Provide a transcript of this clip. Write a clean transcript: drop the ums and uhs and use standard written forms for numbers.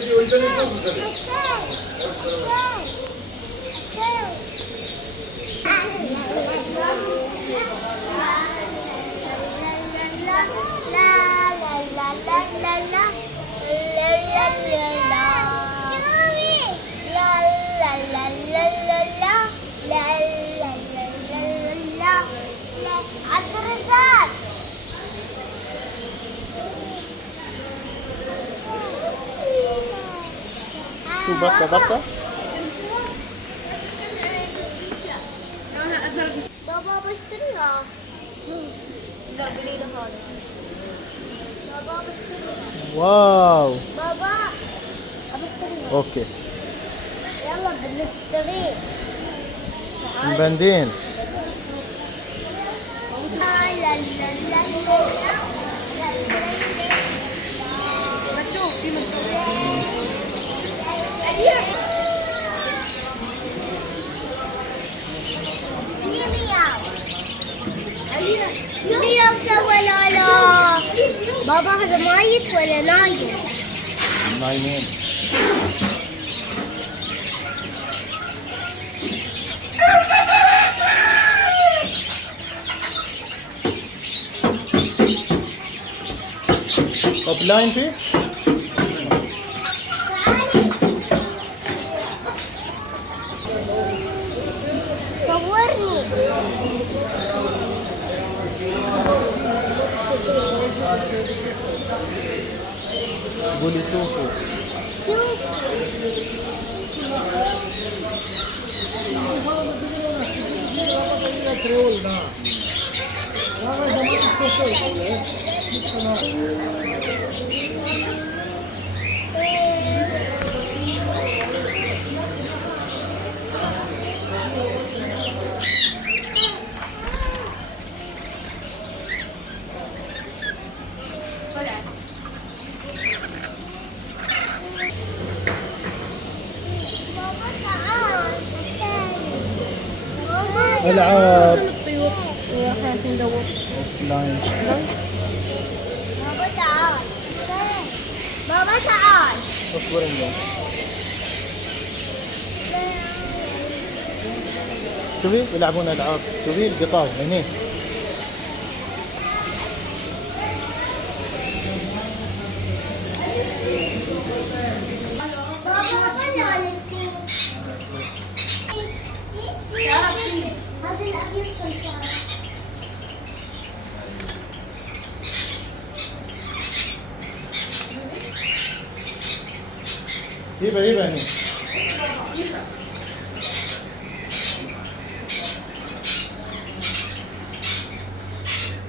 شو بس بطة؟ بابا بشتريها. لا قليلة هذا. بابا بشتريها. واو. بابا بشتريها. اوكي. يلا بنشتري. مبندين. لا لا لا لا مكتوب في مكتوب. ولا لا بابا هذا ميت ولا نايم؟ نايمين. اوف لاين فيه؟ صورني. قولي شوفوا. شوف. بابا تعال. ماما العاب. الطيور ورايحين ندور. اوف لاين. بابا تعال. بابا تعال. اصبر انجا. شوفي يلعبون العاب. شوفي القطار هني. بابا نالكي. هذا الأبيض كنت هيبه هني.